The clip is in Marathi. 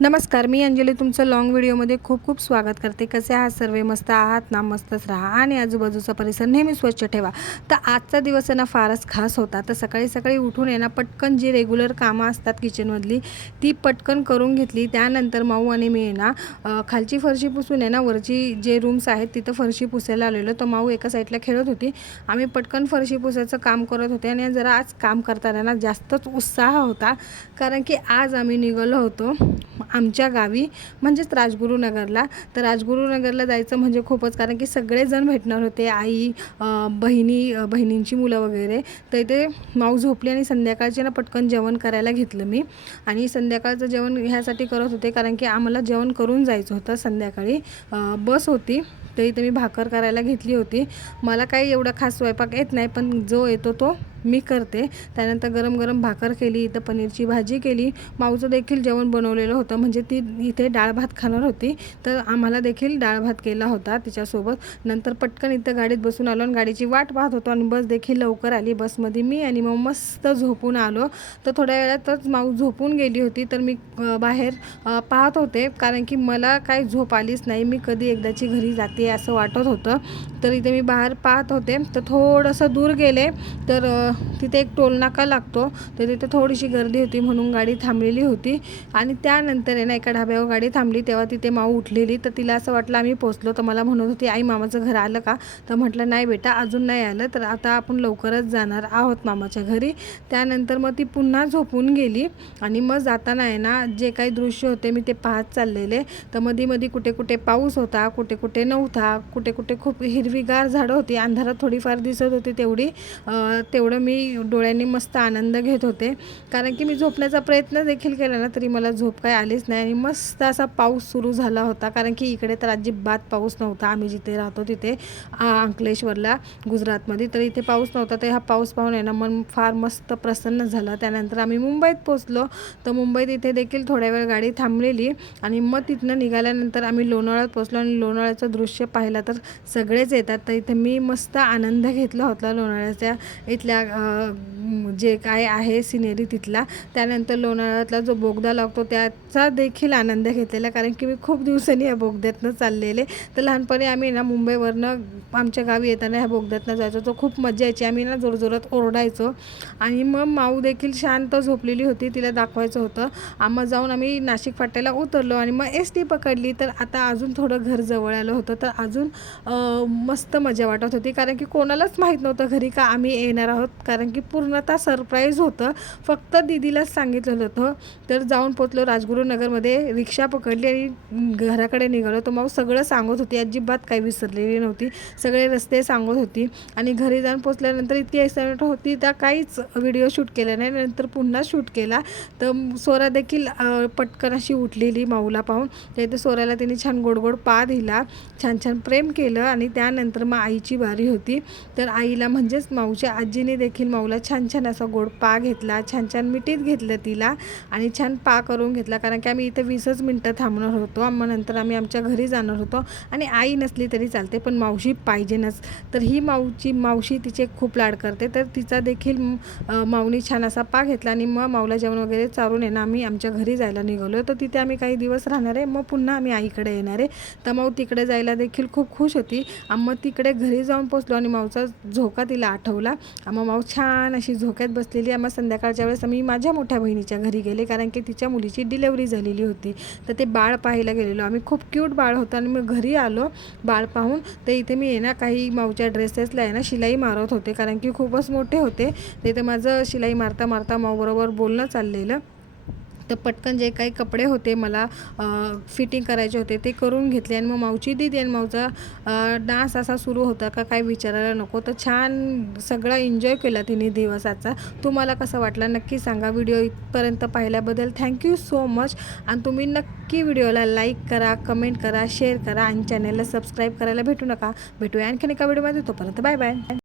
नमस्कार मी अंजली तुमचं लाँग व्हिडिओमध्ये खूप खूप स्वागत करते. कसे आहात सर्व? मस्त आहात? ना मस्तच राहा. आणि आजूबाजूचा परिसर नेहमी स्वच्छ ठेवा. तर आजचा दिवस आहे ना फारच खास होता. तर सकाळी सकाळी उठून आहे ना पटकन जी रेग्युलर कामं असतात किचनमधली ती पटकन करून घेतली. त्यानंतर माऊ आणि मी आहे ना खालची फरशी पुसून आहे ना वरची जे रूम्स आहेत तिथं फरशी पुसायला आलेलो. तर माऊ एका साईडला खेळत होती. आम्ही पटकन फरशी पुसायचं काम करत होते. आणि जरा आज काम करताना ना जास्तच उत्साह होता. कारण की आज आम्ही निघालो होतो. आमच्या गावी म्हणजेच राजगुरुनगरला. तर राजगुरुनगरला जायचं म्हणजे खूपच कारण की सगळेजण भेटणार होते आई बहिणी बहिणींची मुलं वगैरे. तर इथे माऊ झोपली आणि संध्याकाळचे ना पटकन जेवण करायला घेतलं मी. आणि संध्याकाळचं जेवण ह्यासाठी करत होते कारण की आम्हाला जेवण करून जायचं होतं संध्याकाळी. बस होती तर इथे मी भाकर करायला घेतली होती. मला काही एवढा खास स्वयंपाक येत नाही पण जो येतो तो मी करते. त्यानंतर गरम गरम भाकर केली इथं पनीरची भाजी केली. माऊचं देखील जेवण बनवलेलं होतं. म्हणजे ती इथे डाळ भात खाणार होती. तर आम्हाला देखील डाळ भात केला होता तिच्यासोबत. नंतर पटकन इथं गाडीत बसून आलो आणि गाडीची वाट पाहत होतो आणि बस देखील लवकर आली. बसमध्ये मी आणि मग मस्त झोपून आलो. तर थोड्या वेळातच माऊ झोपून गेली होती. तर मी बाहेर पाहत होते. कारण की मला काही झोप आलीच नाही. मी कधी एकदाची घरी जाते असं वाटत होतं. तर इथे मी बाहेर पाहत होते. तर थोडंसं दूर गेले. तर तिथे एक टोलनाका लागतो. तर तिथे थोडीशी गर्दी होती म्हणून गाडी थांबलेली होती. आणि त्यानंतर आहे ना एका ढाब्यावर गाडी थांबली. तेव्हा तिथे माऊ उठलेली. तर तिला असं वाटलं आम्ही पोचलो. तर मला म्हणत होती आई मामाचं घर आलं का? तर म्हटलं नाही बेटा अजून नाही आलं. तर आता आपण लवकरच जाणार आहोत मामाच्या घरी. त्यानंतर मग ती पुन्हा झोपून गेली. आणि मग जाताना आहे ना जे काही दृश्य होते मी ते पाहत चाललेले. तर मध्ये मध्ये कुठे कुठे पाऊस होता कुठे कुठे नव्हता कुठे कुठे खूप हिरवीगार झाडं होती. अंधारात थोडीफार दिसत होती तेवढी. तेवढं मी डोळ्यांनी मस्त आनंद घेत होते. कारण की मी झोपण्याचा प्रयत्न देखील केला ना तरी मला झोप काय आलीच नाही आणि मस्त असा पाऊस सुरू झाला होता. कारण की इकडे तर अजिबात पाऊस नव्हता. आम्ही जिथे राहतो तिथे अंकलेश्वरला गुजरातमध्ये. तर इथे पाऊस नव्हता. तर हा पाऊस पाहून आहे ना मन फार मस्त प्रसन्न झालं. त्यानंतर आम्ही मुंबईत पोचलो तर मुंबईत इथे देखील थोड्या वेळ गाडी थांबलेली आणि मग तिथनं निघाल्यानंतर आम्ही लोणावळ्यात पोचलो आणि लोणावळ्याचं दृश्य पाहिलं तर सगळेच येतात. तर इथे मी मस्त आनंद घेतला होता लोणावळ्याच्या इथल्या uh, जे काय आहे सिनेरी तिथला त्यानंतर लोणावळ्यातला जो बोगदा लागतो त्याचा देखील आनंद घेतलेला. कारण की मी खूप दिवसांनी या बोगद्यातनं चाललेले. तर लहानपणी आम्ही ना मुंबईवरनं आमच्या गावी येताना ह्या बोगद्यातनं जायचो. तो खूप मजा यायची. आम्ही ना जोरजोरात ओरडायचो. आणि मग माऊ देखील शांत झोपलेली होती. तिला दाखवायचं होतं. आम्हा जाऊन आम्ही नाशिक फाट्याला उतरलो आणि मग एस टी पकडली. तर आता अजून थोडं घर जवळ आलं होतं. तर अजून मस्त मजा वाटत होती. कारण की कोणालाच माहीत नव्हतं घरी का आम्ही येणार आहोत. कारण की पूर्ण पूर्णतः सरप्राईज होतं. फक्त दिदीलाच सांगितलेलं होतं. तर जाऊन पोचलो राजगुरुनगरमध्ये रिक्षा पकडली आणि घराकडे निघालो. तर मग सगळं सांगत होती. अजिबात काही विसरलेली नव्हती. सगळे रस्ते सांगत होती. आणि घरी जाऊन पोचल्यानंतर इतकी एक्साइटमेंट होती. त्या काहीच व्हिडिओ शूट केला नाही. नंतर पुन्हा शूट केला. तर सोरा देखील पटकन अशी उठलेली माऊला पाहून. तर सोऱ्याला तिने छान गोड गोड पा दिला. छान छान प्रेम केलं. आणि त्यानंतर मग आईची बारी होती. तर आईला म्हणजेच माऊच्या आजीने देखील माऊला छान छान असा गोड पा घेतला छान छान मिठीत घेतलं तिला आणि छान पा करून घेतला. कारण की आम्ही इथे वीसच मिनटं थांबणार होतो. मग नंतर आम्ही आमच्या घरी जाणार होतो. आणि आई नसली तरी चालते पण मावशी पाहिजेनच. तर ही माऊची मावशी तिचे खूप लाड करते. तर तिचा देखील माऊनी छान असा पा घेतला आणि मग माऊला जेवण वगैरे चारून येणं आम्ही आमच्या घरी जायला निघालो तर तिथे आम्ही काही दिवस राहणार आहे. मग पुन्हा आम्ही आईकडे येणार आहे. तर माऊ तिकडे जायला देखील खूप खुश होती. आम्ही मग तिकडे घरी जाऊन पोचलो आणि माऊचा झोका तिला आठवला. मग माऊ छान अशी झोक्यात बसलेली आहे. मग संध्याकाळच्या वेळेस आम्ही माझ्या मोठ्या बहिणीच्या घरी गेले. कारण की तिच्या मुलीची डिलेवरी झालेली होती. तर ते बाळ पाहायला गेलेलो. आम्ही खूप क्यूट बाळ होतं आणि मग घरी आलो. बाळ पाहून तर इथे मी आहे ना काही माऊच्या ड्रेसेसला आहे ना शिलाई मारत होते. कारण की खूपच मोठे होते. तर इथे माझं शिलाई मारता मारता माऊबरोबर बोलणं चाललेलं. तर पटकन जे काही कपडे होते मला फिटिंग करायचे होते ते करून घेतले आणि मग माऊची दिदी आणि माऊचा डान्स असा सुरू होता का काय विचारायला नको. तर छान सगळा एन्जॉय केला तिने दिवसाचा तुम्हाला कसं वाटलं नक्की सांगा. व्हिडिओ इथपर्यंत पाहिल्याबद्दल थँक्यू सो मच आणि तुम्ही नक्की व्हिडिओला लाईक करा कमेंट करा शेअर करा आणि चॅनलला सबस्क्राईब करायला भेटू नका. भेटूया आणखीन एका व्हिडिओमध्ये तोपर्यंत बाय बाय